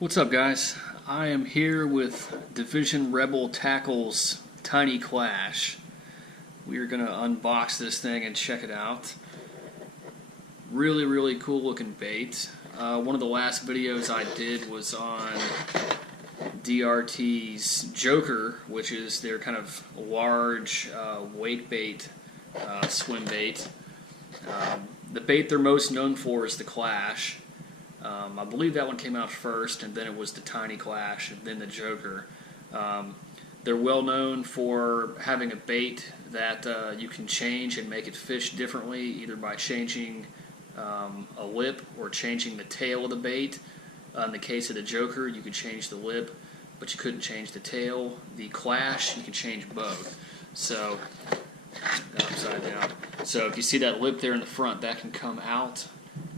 What's up, guys? I am here with Division Rebel Tackle's Tiny Klash. We are going to unbox this thing and check it out. Really cool looking bait. One of the last videos I did was on DRT's Joker, which is their kind of large wake bait, swim bait. The bait they're most known for is the Klash. I believe that one came out first, and then it was the Tiny Klash, and then the Joker. They're well known for having a bait that you can change and make it fish differently, either by changing a lip or changing the tail of the bait. In the case of the Joker, you could change the lip, but you couldn't change the tail. The Klash, you can change both. So, upside down. So if you see that lip there in the front, that can come out.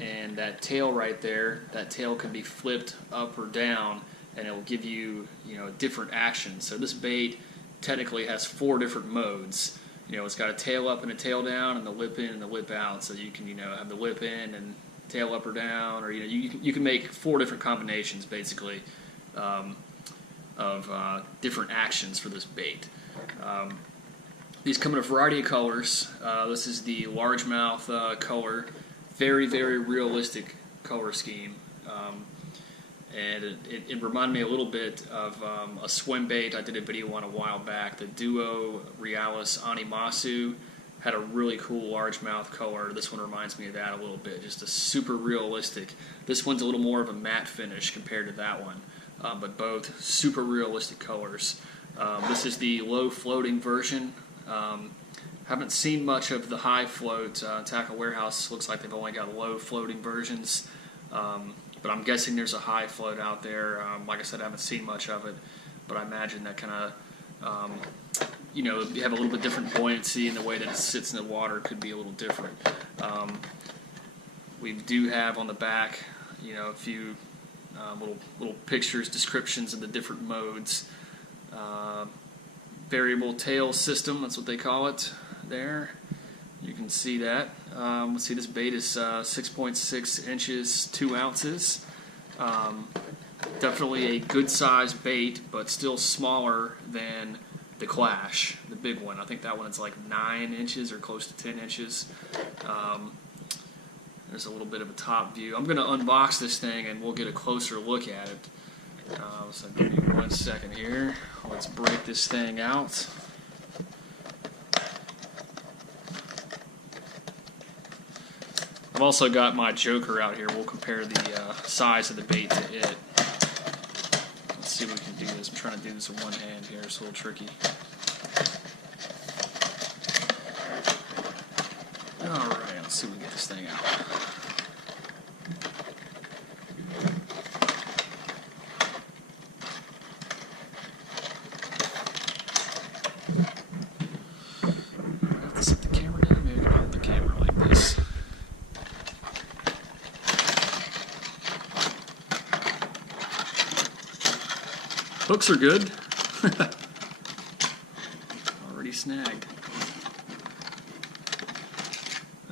And that tail right there, that tail can be flipped up or down, and it will give you, different actions. So this bait technically has 4 different modes. It's got a tail up and a tail down, and the lip in and the lip out. So you can, have the lip in and tail up or down, or you can make 4 different combinations basically of different actions for this bait. These come in a variety of colors. This is the largemouth color. Very realistic color scheme, and it reminded me a little bit of a swim bait I did a video on a while back. The Duo Realis Animasu had a really cool largemouth color. This one reminds me of that a little bit, just a super realistic. This one's a little more of a matte finish compared to that one, but both super realistic colors. This is the low floating version. Haven't seen much of the high float. Tackle Warehouse looks like they've only got low floating versions, but I'm guessing there's a high float out there. Like I said, I haven't seen much of it, but I imagine that kind of, you have a little bit different buoyancy, and the way that it sits in the water could be a little different. We do have on the back, a few little pictures, descriptions of the different modes. Variable tail system, that's what they call it. There, you can see that. Let's see, this bait is 6.6 inches, 2 ounces. Definitely a good size bait, but still smaller than the Klash, the big one. I think that one is like 9 inches or close to 10 inches. There's a little bit of a top view. I'm going to unbox this thing and we'll get a closer look at it. So give me 1 second here. Let's break this thing out. I've also got my Joker out here. We'll compare the size of the bait to it. Let's see if we can do this. I'm trying to do this with one hand here. It's a little tricky. Alright, let's see if we can get this thing out. I have to set the camera down. Maybe I can hold the camera like this. Hooks are good. Already snagged.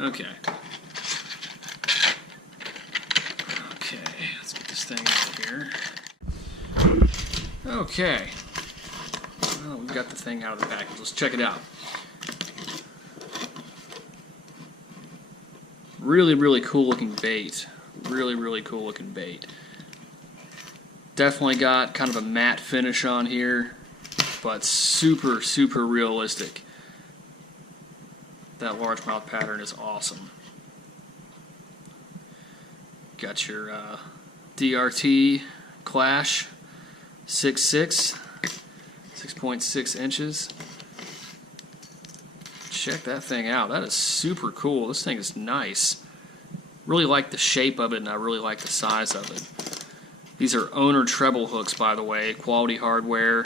Okay, let's get this thing out here. Okay. Well, we've got the thing out of the package. Let's check it out. Really cool looking bait. Really cool looking bait. Definitely got kind of a matte finish on here, but super realistic. That largemouth pattern is awesome. Got your DRT Klash 6.6 inches. Check that thing out. That is super cool. This thing is nice. Really like the shape of it, and I really like the size of it. These are owner treble hooks, by the way, quality hardware.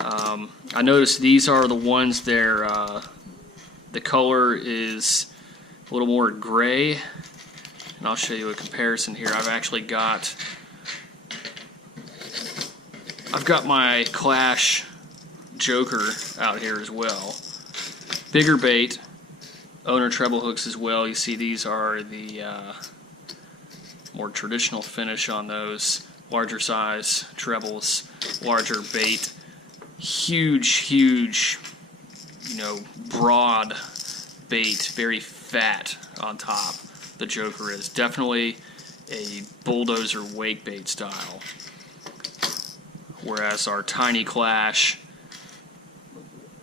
I noticed these are the ones there. The color is a little more gray, and I'll show you a comparison here. I've got my Klash Joker out here as well. Bigger bait, owner treble hooks as well. You see these are the more traditional finish on those. larger size, trebles, larger bait, huge, broad bait, very fat on top. The Joker is definitely a bulldozer wake bait style, whereas our tiny Klash,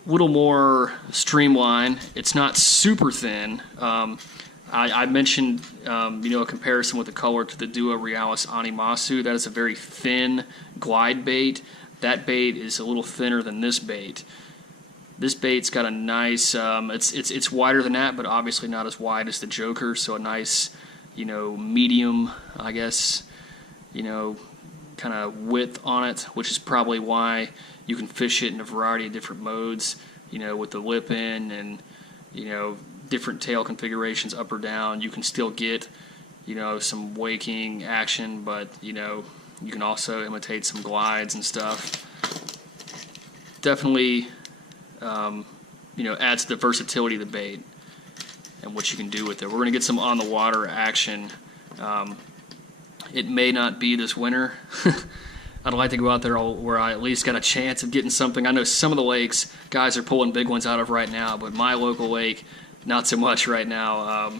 a little more streamlined. It's not super thin. I mentioned, a comparison with the color to the Duo Realis Animasu. That is a very thin glide bait. That bait is a little thinner than this bait. This bait's got a nice, it's wider than that, but obviously not as wide as the Joker, so a nice, medium, I guess, kind of width on it, which is probably why you can fish it in a variety of different modes, with the lip in and, different tail configurations up or down. You can still get, some waking action, but, you can also imitate some glides and stuff. Definitely, adds to the versatility of the bait and what you can do with it. We're going to get some on the water action. It may not be this winter. I'd like to go out there where I at least got a chance of getting something. I know some of the lakes guys are pulling big ones out of right now, but my local lake, not so much right now.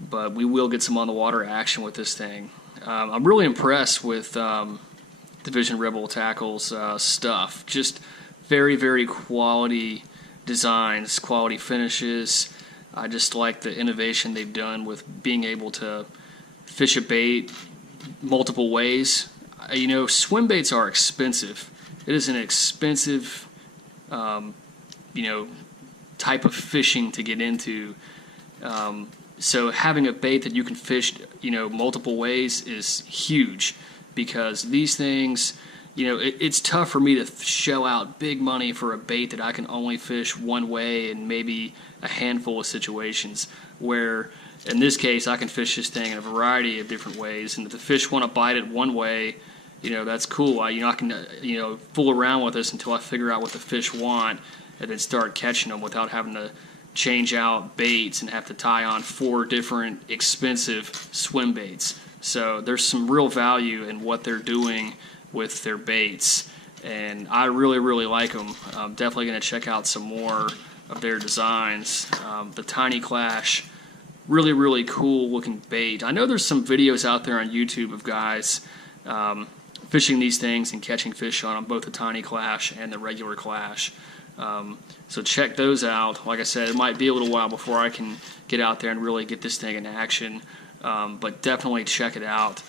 But we will get some on the water action with this thing. I'm really impressed with Division Rebel Tackle's stuff. Just very quality designs, quality finishes. I just like the innovation they've done with being able to fish a bait multiple ways. Swim baits are expensive. It is an expensive, type of fishing to get into. So having a bait that you can fish, multiple ways is huge, because these things, it's tough for me to shell out big money for a bait that I can only fish one way in maybe a handful of situations, where in this case I can fish this thing in a variety of different ways, and if the fish want to bite it one way, that's cool. I can fool around with this until I figure out what the fish want, and then start catching them without having to change out baits and have to tie on 4 different expensive swim baits. So there's some real value in what they're doing with their baits, and I really like them. I'm definitely going to check out some more of their designs. The Tiny Klash, really cool looking bait. I know there's some videos out there on YouTube of guys fishing these things and catching fish on them, both the Tiny Klash and the regular Klash. So check those out. Like I said, it might be a little while before I can get out there and really get this thing in action, but definitely check it out.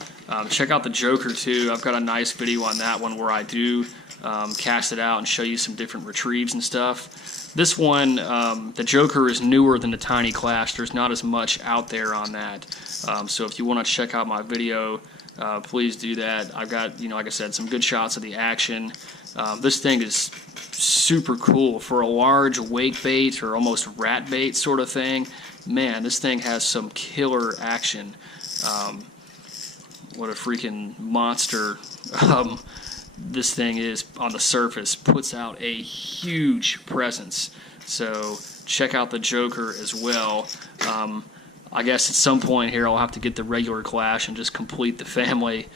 Check out the Joker too. I've got a nice video on that one where I do cast it out and show you some different retrieves and stuff. This one, the Joker is newer than the Tiny Klash. There's not as much out there on that. So if you want to check out my video, please do that. I've got, like I said, some good shots of the action. This thing is super cool for a large wake bait or almost rat bait sort of thing. Man, this thing has some killer action. What a freaking monster this thing is on the surface. Puts out a huge presence. So check out the Joker as well. I guess at some point here I'll have to get the regular Klash and just complete the family.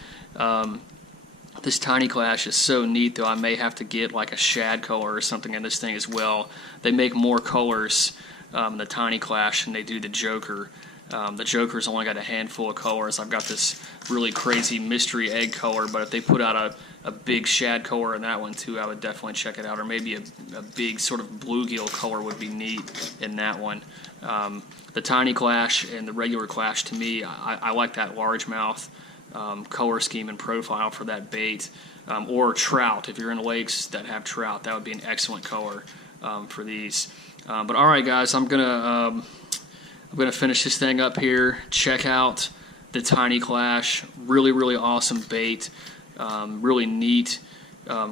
This Tiny Klash is so neat, though. I may have to get like a shad color or something in this thing as well. They make more colors the Tiny Klash than they do the Joker. The Joker's only got a handful of colors. I've got this really crazy mystery egg color, but if they put out a big shad color in that one too, I would definitely check it out. Or maybe a big sort of bluegill color would be neat in that one. The Tiny Klash and the regular Klash, to me, I like that largemouth color scheme and profile for that bait. Or trout, if you're in lakes that have trout, that would be an excellent color for these. But all right, guys, I'm gonna finish this thing up here. Check out the Tiny Klash. Really awesome bait. Really neat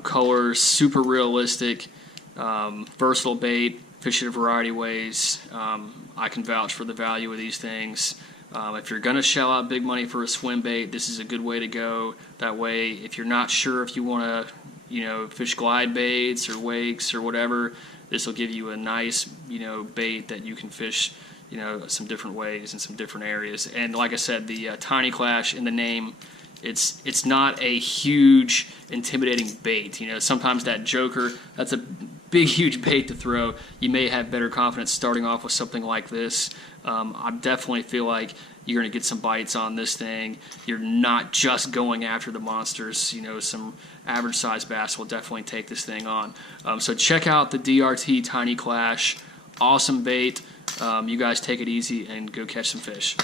colors. Super realistic. Versatile bait. Fish it a variety of ways. I can vouch for the value of these things. If you're going to shell out big money for a swim bait, this is a good way to go. That way, if you're not sure if you want to, fish glide baits or wakes or whatever, this will give you a nice, bait that you can fish, some different ways in some different areas. And like I said, the Tiny Klash in the name it's not a huge, intimidating bait. You know, sometimes that joker, that's a big, huge bait to throw. You may have better confidence starting off with something like this. I definitely feel like you're going to get some bites on this thing. You're not just going after the monsters. You know, some average size bass will definitely take this thing on. So check out the DRT Tiny Klash. Awesome bait. You guys take it easy and go catch some fish.